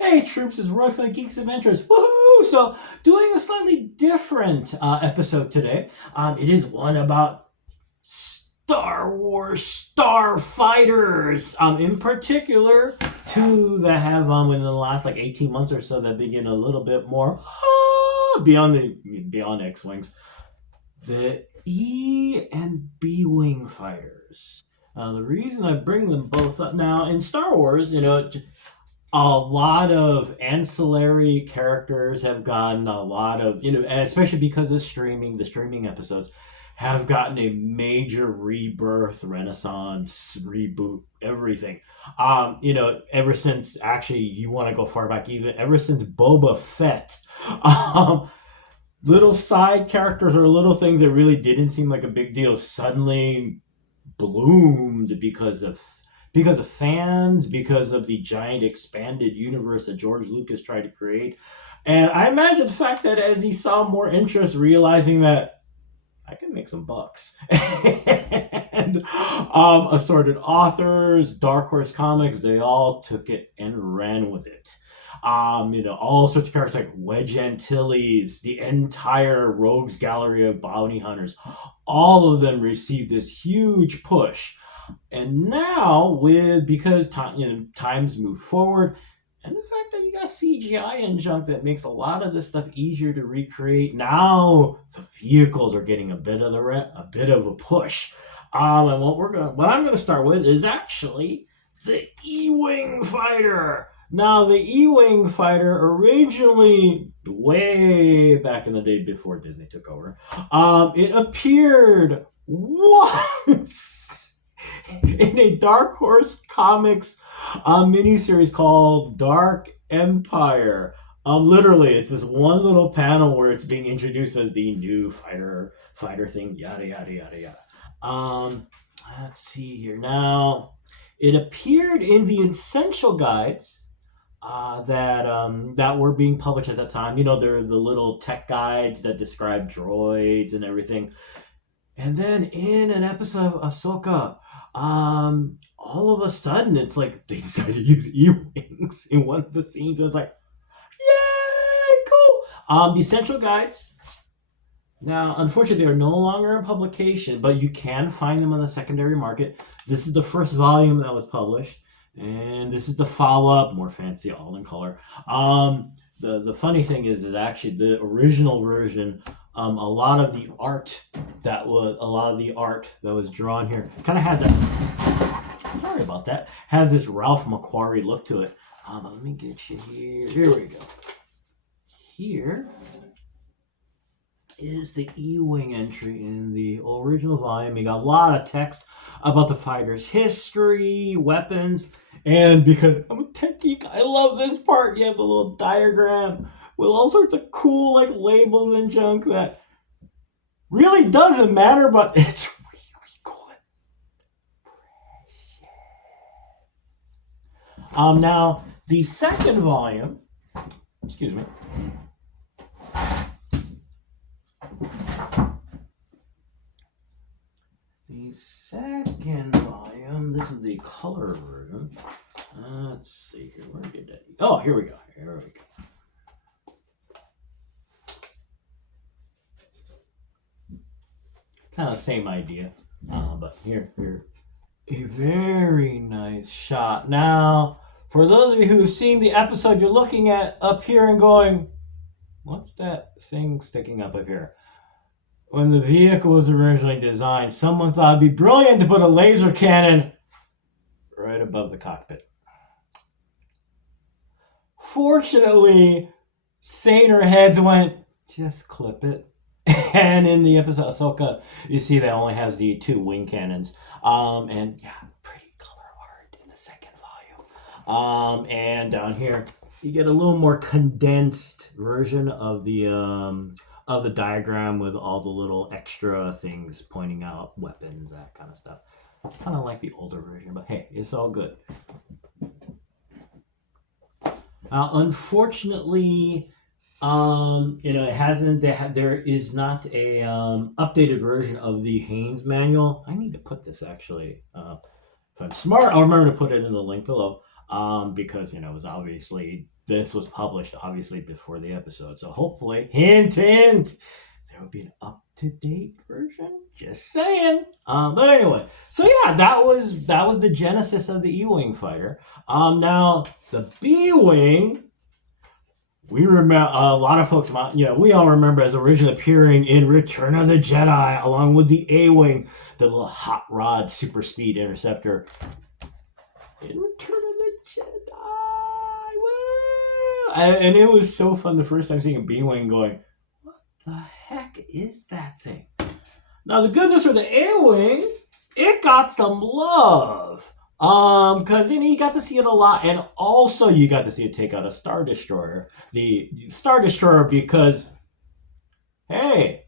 Hey troops, it's Roy from Geeks Adventures. Woohoo! So, doing a slightly different episode today. It is one about Star Wars starfighters. In particular, two that have within the last like 18 months or so that begin a little bit more beyond X-wings. The E and B wing fighters. The reason I bring them both up now in Star Wars, a lot of ancillary characters have gotten a lot of, especially because of streaming, the streaming episodes have gotten a major rebirth, renaissance, reboot, everything. Ever since, actually, you want to go far back, even ever since Boba Fett. Little side characters or little things that really didn't seem like a big deal suddenly bloomed because of fans, because of the giant expanded universe that George Lucas tried to create. And I imagine the fact that as he saw more interest, realizing that I can make some bucks. And assorted authors, Dark Horse Comics, they all took it and ran with it. All sorts of characters like Wedge Antilles, the entire Rogues Gallery of Bounty Hunters, all of them received this huge push. And now, because times move forward, and the fact that you got CGI and junk that makes a lot of this stuff easier to recreate, now the vehicles are getting a bit of a push. And what I'm gonna start with is actually the E-wing fighter. Now, the E-wing fighter originally, way back in the day before Disney took over, it appeared once in a Dark Horse Comics miniseries called Dark Empire. Literally, it's this one little panel where it's being introduced as the new fighter thing, yada yada yada yada. Let's see here now. It appeared in the essential guides that were being published at that time. They're the little tech guides that describe droids and everything. And then in an episode of Ahsoka, all of a sudden it's like they decided to use E-wings in one of the scenes. It was like, yay, cool. The essential guides. Now, unfortunately, they are no longer in publication, but you can find them on the secondary market. This is the first volume that was published. And this is the follow-up, more fancy, all in color. The funny thing is that actually the original version, a lot of the art that was drawn here kind of has that. Sorry about that. Has this Ralph McQuarrie look to it. Let me get you here. Here we go. Here is the E-wing entry in the original volume. You got a lot of text about the fighter's history, weapons, and because I'm a tech geek, I love this part. You have the little diagram with all sorts of cool like labels and junk that really doesn't matter, but it's really cool. Now the second volume, excuse me. The second volume, this is the color version. Let's see here. Where did that? Oh, here we go. Kind of the same idea, but here, a very nice shot. Now, for those of you who have seen the episode, you're looking at up here and going, "What's that thing sticking up here?" When the vehicle was originally designed, someone thought it'd be brilliant to put a laser cannon right above the cockpit. Fortunately, saner heads went, just clip it. And in the episode of Ahsoka, you see that only has the two wing cannons. And yeah, pretty color art in the second volume. And down here, you get a little more condensed version of the diagram with all the little extra things pointing out weapons, that kind of stuff. Kind of like the older version, but hey, it's all good. Unfortunately, it hasn't. There is not a updated version of the Haynes manual. I need to put this actually. If I'm smart, I'll remember to put it in the link below. because it was obviously this was published obviously before the episode. So hopefully, hint hint, there will be an up to date version. Just saying. But anyway, so yeah, that was the genesis of the E-wing fighter. Now the B-wing, we remember a lot of folks. We all remember as originally appearing in Return of the Jedi, along with the A-wing, the little hot rod super speed interceptor in Return of the Jedi. Woo! And it was so fun the first time seeing a B-wing going, what the heck is that thing? Now the good news for the A-wing, it got some love. Because you got to see it a lot, and also you got to see it take out a Star Destroyer. The Star Destroyer, because hey,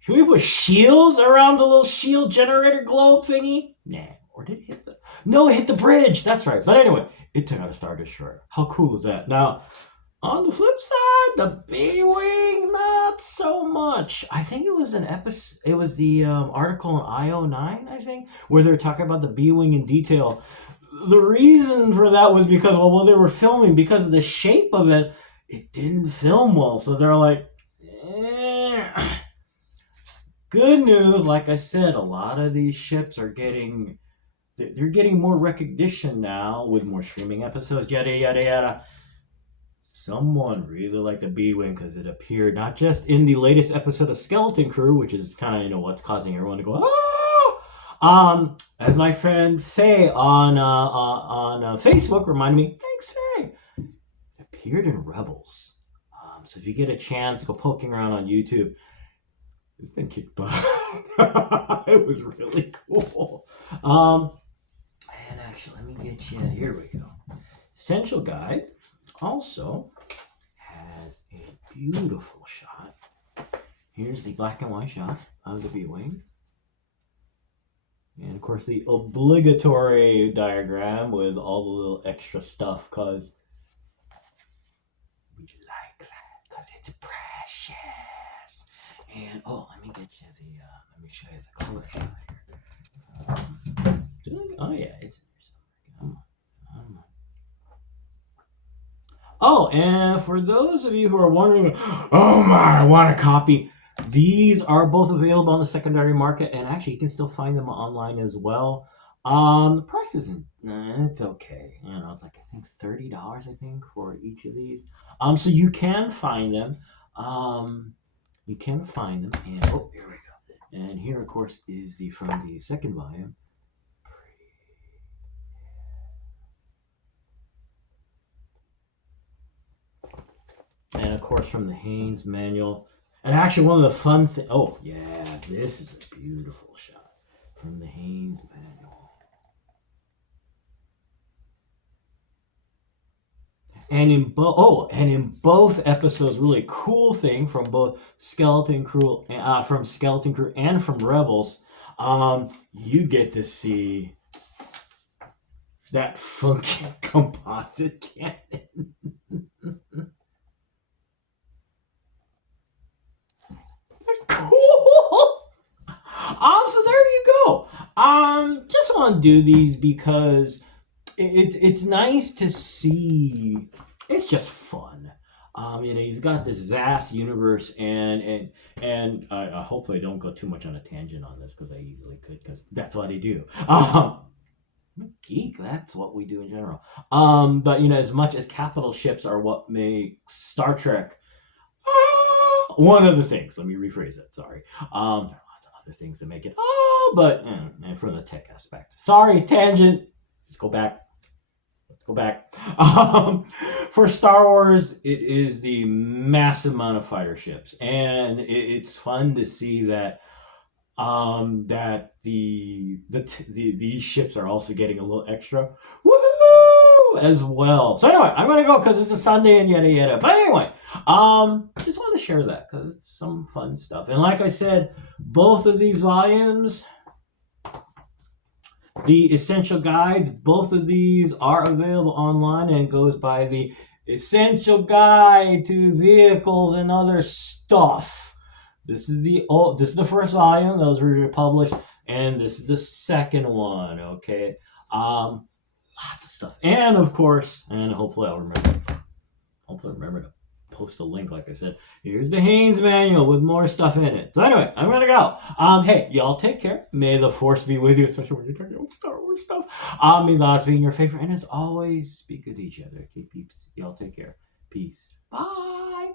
should we put shields around the little shield generator globe thingy? Nah. Or did it hit the... No, it hit the bridge. That's right. But anyway, it took out a Star Destroyer. How cool is that? Now, on the flip side, the B-wing, not so much. I think it was an episode. It was the article in IO9, I think, where they were talking about the B-wing in detail. The reason for that was because, while they were filming, because of the shape of it, it didn't film well. So they're like, Good news, like I said, a lot of these ships are getting... They're getting more recognition now with more streaming episodes, yada, yada, yada. Someone really liked the B-wing because it appeared not just in the latest episode of Skeleton Crew, which is kind of, what's causing everyone to go, oh! As my friend Faye on Facebook reminded me, thanks, Faye, it appeared in Rebels. So if you get a chance, go poking around on YouTube. It's been kicked butt. It was really cool. And actually, let me get you. Here we go. Essential Guide also has a beautiful shot. Here's the black and white shot of the B-wing. And of course, the obligatory diagram with all the little extra stuff, because we like that, because it's precious. And let me get you let me show you the color shot here. Oh yeah, it's come on. Oh, and for those of you who are wondering, oh my, I want a copy. These are both available on the secondary market, and actually you can still find them online as well. The price isn't, it's okay. It's like, I think $30, I think, for each of these. So you can find them. You can find them, and here we go. And here, of course, is from the second volume. And of course, from the Haynes manual. And actually, one of the fun things. Oh yeah, this is a beautiful shot from the Haynes manual. And in both episodes, really cool thing from both Skeleton Crew, and from Rebels, you get to see that funky composite cannon. Cool. So there you go. Just want to do these because it's nice to see. It's just fun. You've got this vast universe, and hopefully I don't go too much on a tangent on this, because I easily could, because that's what I do. Geek, that's what we do in general. But as much as capital ships are what make Star Trek, one of the things, let me rephrase it, sorry. There are lots of other things that make it, but and from the tech aspect. Sorry, tangent. Let's go back. For Star Wars, it is the massive amount of fighter ships, and it's fun to see that that these ships are also getting a little extra woohoo as well. So anyway, I'm gonna go because it's a Sunday and yada yada. But anyway, just wanted to share that because it's some fun stuff. And like I said, both of these volumes, the Essential Guides, both of these are available online, and goes by the Essential Guide to Vehicles and Other Stuff. This is the first volume that was originally published, and this is the second one. Okay. Lots of stuff. And of course, and hopefully I'll remember. Hopefully I'll remember to post a link, like I said. Here's the Haynes manual with more stuff in it. So anyway, I'm gonna go. Hey, y'all take care. May the force be with you, especially when you're talking about Star Wars stuff. May the odds be in your favor, and as always, be good to each other. Okay, peeps. Y'all take care. Peace. Bye.